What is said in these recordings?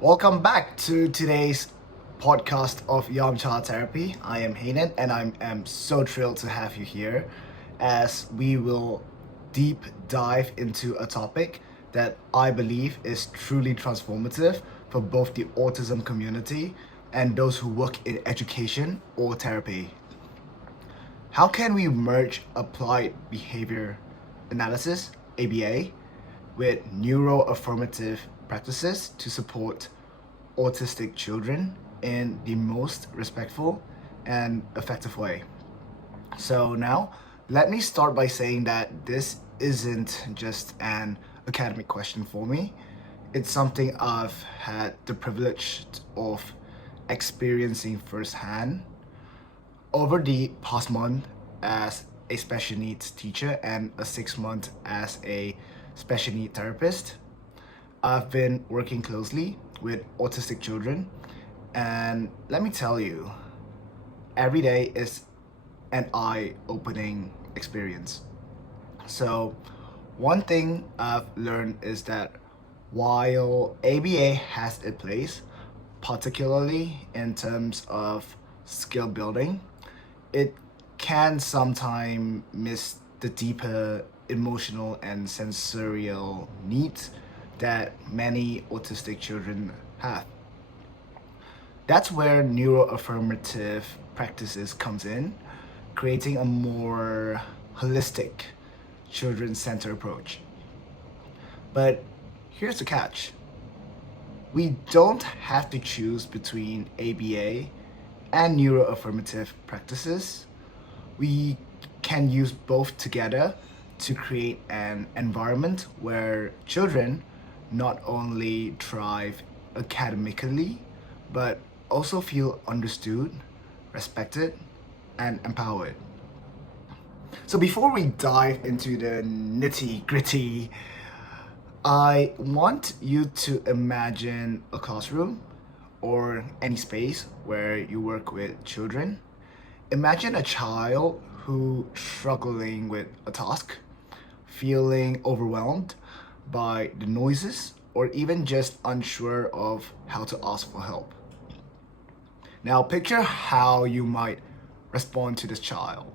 Welcome back to today's podcast of Yamcha Therapy. I am Hayden and I am so thrilled to have you here as we will deep dive into a topic that I believe is truly transformative for both the autism community and those who work in education or therapy. How can we merge applied behavior analysis, ABA, with neuroaffirmative practices to support autistic children in the most respectful and effective way? So now, let me start by saying that this isn't just an academic question for me. It's something I've had the privilege of experiencing firsthand over the past month as a special needs teacher and a 6 month as a special needs therapist. I've been working closely with autistic children, and let me tell you, every day is an eye-opening experience. So, one thing I've learned is that while ABA has its place, particularly in terms of skill building, it can sometimes miss the deeper emotional and sensorial needs that many autistic children have. That's where neuroaffirmative practices comes in, creating a more holistic children-centered approach. But here's the catch. We don't have to choose between ABA and neuroaffirmative practices. We can use both together to create an environment where children not only thrive academically, but also feel understood, respected, and empowered. So before we dive into the nitty-gritty, I want you to imagine a classroom or any space where you work with children. Imagine a child who struggling with a task, feeling overwhelmed by the noises, or even just unsure of how to ask for help. Now picture how you might respond to this child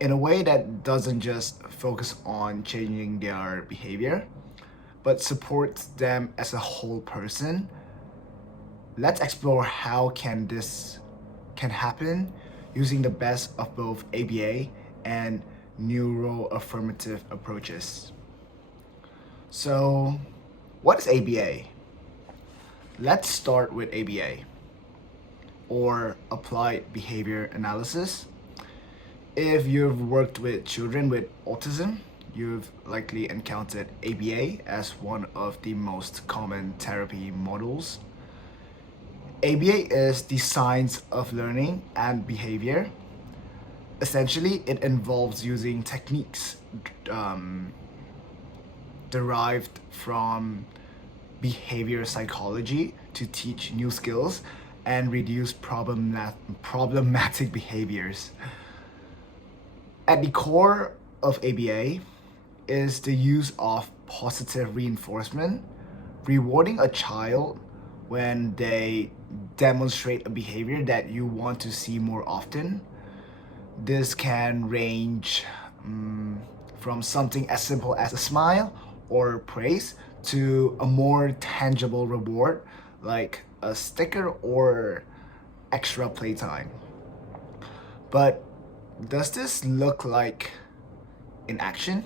in a way that doesn't just focus on changing their behavior, but supports them as a whole person. Let's explore how this can happen using the best of both ABA and neuroaffirmative approaches. So, what is ABA? Let's start with ABA, or Applied Behavior Analysis. If you've worked with children with autism, you've likely encountered ABA as one of the most common therapy models. ABA is the science of learning and behavior. Essentially, it involves using techniques derived from behavior psychology to teach new skills and reduce problematic behaviors. At the core of ABA is the use of positive reinforcement, rewarding a child when they demonstrate a behavior that you want to see more often. This can range from something as simple as a smile or praise to a more tangible reward like a sticker or extra playtime. But does this look like in action?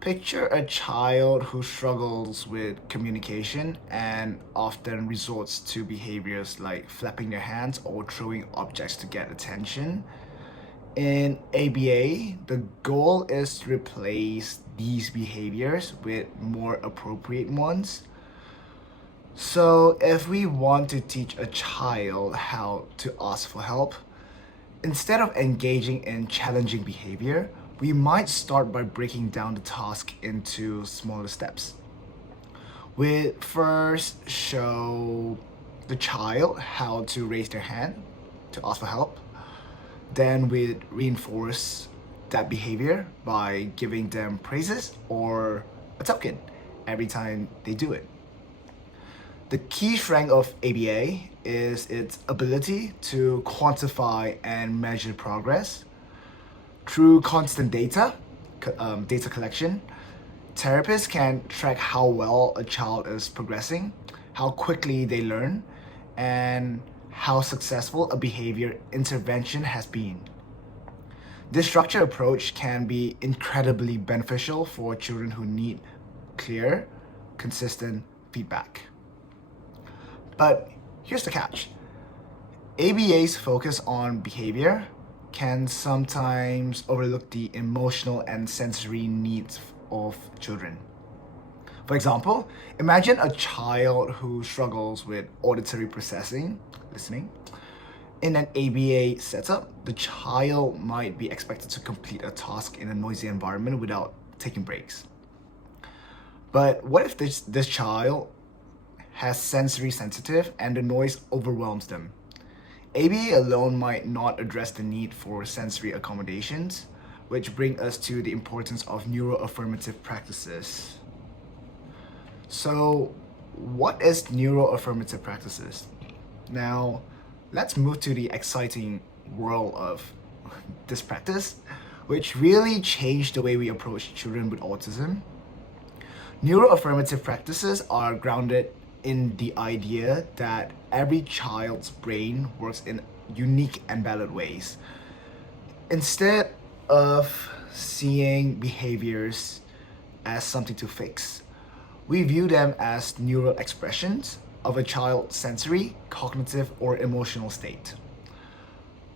Picture a child who struggles with communication and often resorts to behaviors like flapping their hands or throwing objects to get attention. In ABA, the goal is to replace these behaviors with more appropriate ones. So if we want to teach a child how to ask for help, instead of engaging in challenging behavior, we might start by breaking down the task into smaller steps. We first show the child how to raise their hand to ask for help. Then we reinforce that behavior by giving them praises or a token every time they do it. The key strength of ABA is its ability to quantify and measure progress through constant data collection. Therapists can track how well a child is progressing, how quickly they learn, and how successful a behavior intervention has been. This structured approach can be incredibly beneficial for children who need clear, consistent feedback. But here's the catch. ABA's focus on behavior can sometimes overlook the emotional and sensory needs of children. For example, imagine a child who struggles with auditory processing, listening. In an ABA setup, the child might be expected to complete a task in a noisy environment without taking breaks. But what if this child has sensory sensitive and the noise overwhelms them? ABA alone might not address the need for sensory accommodations, which bring us to the importance of neuroaffirmative practices. So, what is neuroaffirmative practices? Now, let's move to the exciting world of this practice, which really changed the way we approach children with autism. Neuroaffirmative practices are grounded in the idea that every child's brain works in unique and valid ways. Instead of seeing behaviors as something to fix, we view them as neural expressions of a child's sensory, cognitive, or emotional state.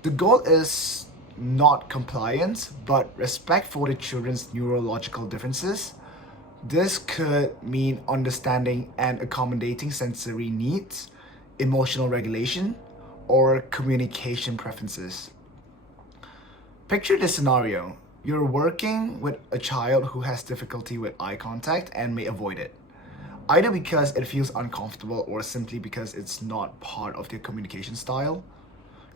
The goal is not compliance, but respect for the children's neurological differences. This could mean understanding and accommodating sensory needs, emotional regulation, or communication preferences. Picture this scenario. You're working with a child who has difficulty with eye contact and may avoid it, either because it feels uncomfortable or simply because it's not part of their communication style.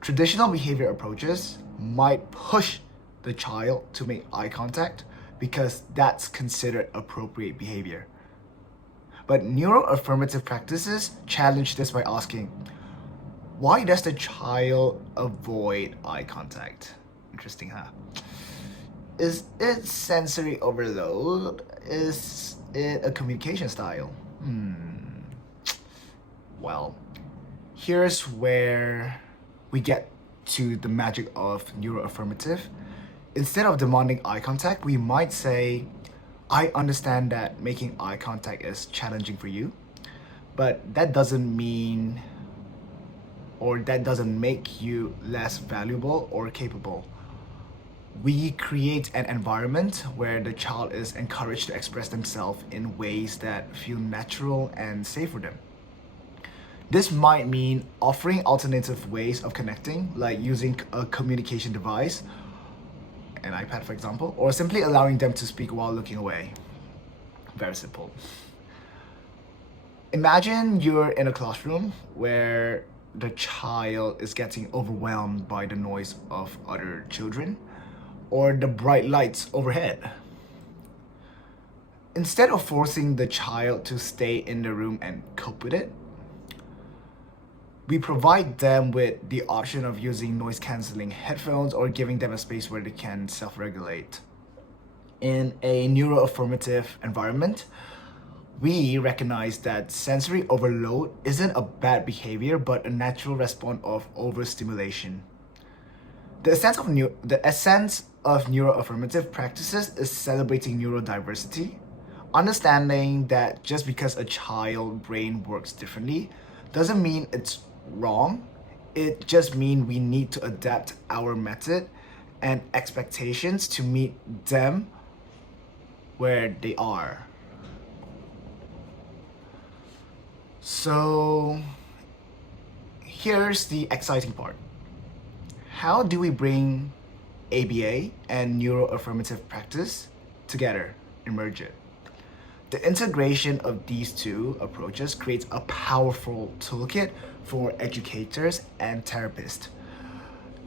Traditional behavior approaches might push the child to make eye contact because that's considered appropriate behavior. But neuroaffirmative practices challenge this by asking, why does the child avoid eye contact? Interesting, huh? Is it sensory overload? Is it a communication style? Well, here's where we get to the magic of neuroaffirmative. Instead of demanding eye contact, we might say, I understand that making eye contact is challenging for you, but that doesn't mean, or that doesn't make you less valuable or capable. We create an environment where the child is encouraged to express themselves in ways that feel natural and safe for them. This might mean offering alternative ways of connecting, like using a communication device, an iPad for example, or simply allowing them to speak while looking away. Very simple. Imagine you're in a classroom where the child is getting overwhelmed by the noise of other children or the bright lights overhead. Instead of forcing the child to stay in the room and cope with it, we provide them with the option of using noise-canceling headphones or giving them a space where they can self-regulate. In a neuroaffirmative environment, we recognize that sensory overload isn't a bad behavior, but a natural response of overstimulation. The essence of neuroaffirmative practices is celebrating neurodiversity, understanding that just because a child's brain works differently doesn't mean it's wrong. It just means we need to adapt our method and expectations to meet them where they are. So here's the exciting part. How do we bring ABA and neuroaffirmative practice together and merge it? The integration of these two approaches creates a powerful toolkit for educators and therapists.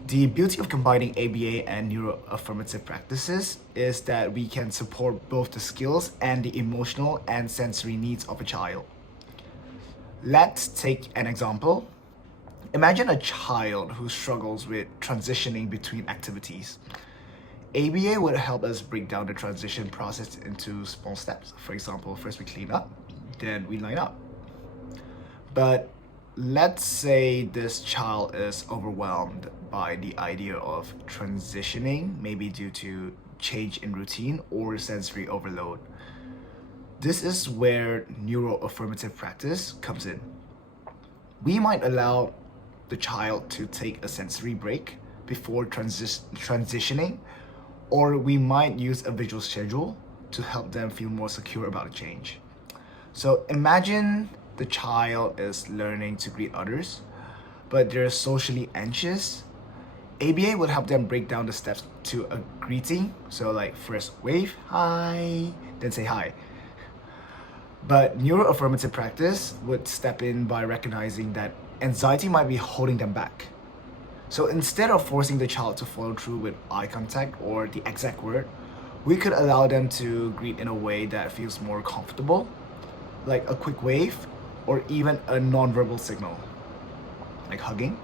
The beauty of combining ABA and neuroaffirmative practices is that we can support both the skills and the emotional and sensory needs of a child. Let's take an example. Imagine a child who struggles with transitioning between activities. ABA would help us break down the transition process into small steps. For example, first we clean up, then we line up. But let's say this child is overwhelmed by the idea of transitioning, maybe due to change in routine or sensory overload. This is where neuro-affirmative practice comes in. We might allow the child to take a sensory break before transitioning, or we might use a visual schedule to help them feel more secure about a change. So imagine the child is learning to greet others, but they're socially anxious. ABA would help them break down the steps to a greeting. So like first wave, hi, then say hi. But neuro-affirmative practice would step in by recognizing that anxiety might be holding them back. So instead of forcing the child to follow through with eye contact or the exact word, we could allow them to greet in a way that feels more comfortable, like a quick wave or even a non-verbal signal, like hugging.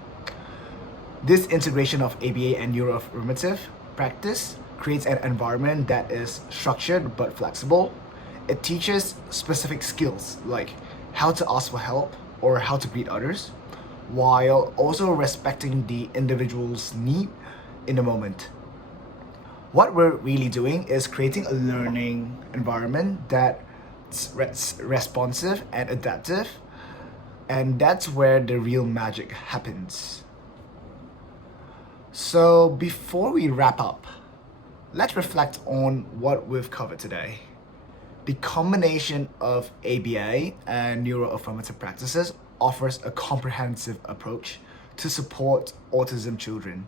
This integration of ABA and neuro-affirmative practice creates an environment that is structured but flexible. It teaches specific skills like how to ask for help or how to greet others, while also respecting the individual's need in the moment. What we're really doing is creating a learning environment that's responsive and adaptive, and that's where the real magic happens. So before we wrap up, let's reflect on what we've covered today. The combination of ABA and neuro-affirmative practices offers a comprehensive approach to support autism children.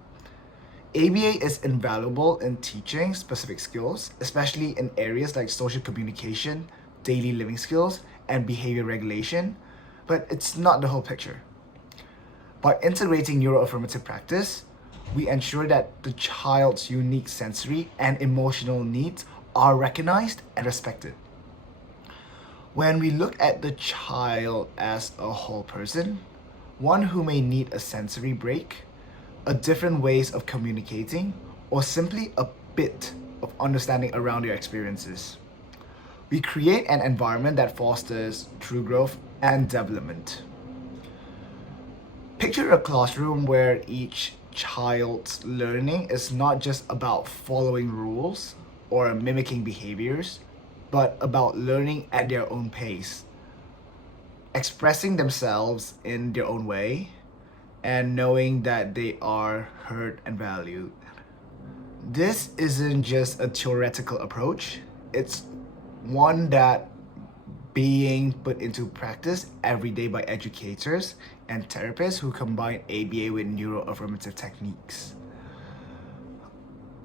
ABA is invaluable in teaching specific skills, especially in areas like social communication, daily living skills, and behavior regulation, but it's not the whole picture. By integrating neuro-affirmative practice, we ensure that the child's unique sensory and emotional needs are recognized and respected. When we look at the child as a whole person, one who may need a sensory break, a different ways of communicating, or simply a bit of understanding around their experiences, we create an environment that fosters true growth and development. Picture a classroom where each child's learning is not just about following rules or mimicking behaviors, but about learning at their own pace, expressing themselves in their own way, and knowing that they are heard and valued. This isn't just a theoretical approach, it's one that being put into practice every day by educators and therapists who combine ABA with neuro-affirmative techniques.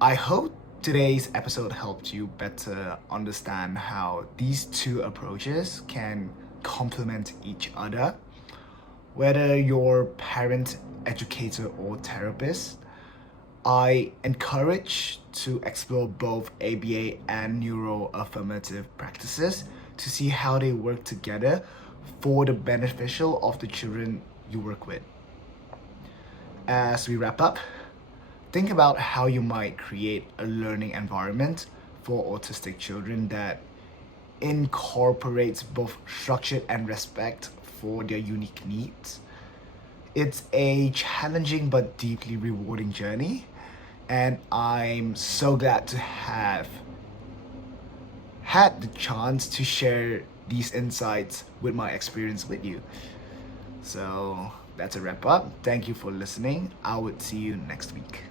I hope today's episode helped you better understand how these two approaches can complement each other. Whether you're parent, educator, or therapist, I encourage to explore both ABA and neuro-affirmative practices to see how they work together for the beneficial of the children you work with. As we wrap up, think about how you might create a learning environment for autistic children that incorporates both structure and respect for their unique needs. It's a challenging but deeply rewarding journey, and I'm so glad to have had the chance to share these insights with my experience with you. So that's a wrap up. Thank you for listening. I would see you next week.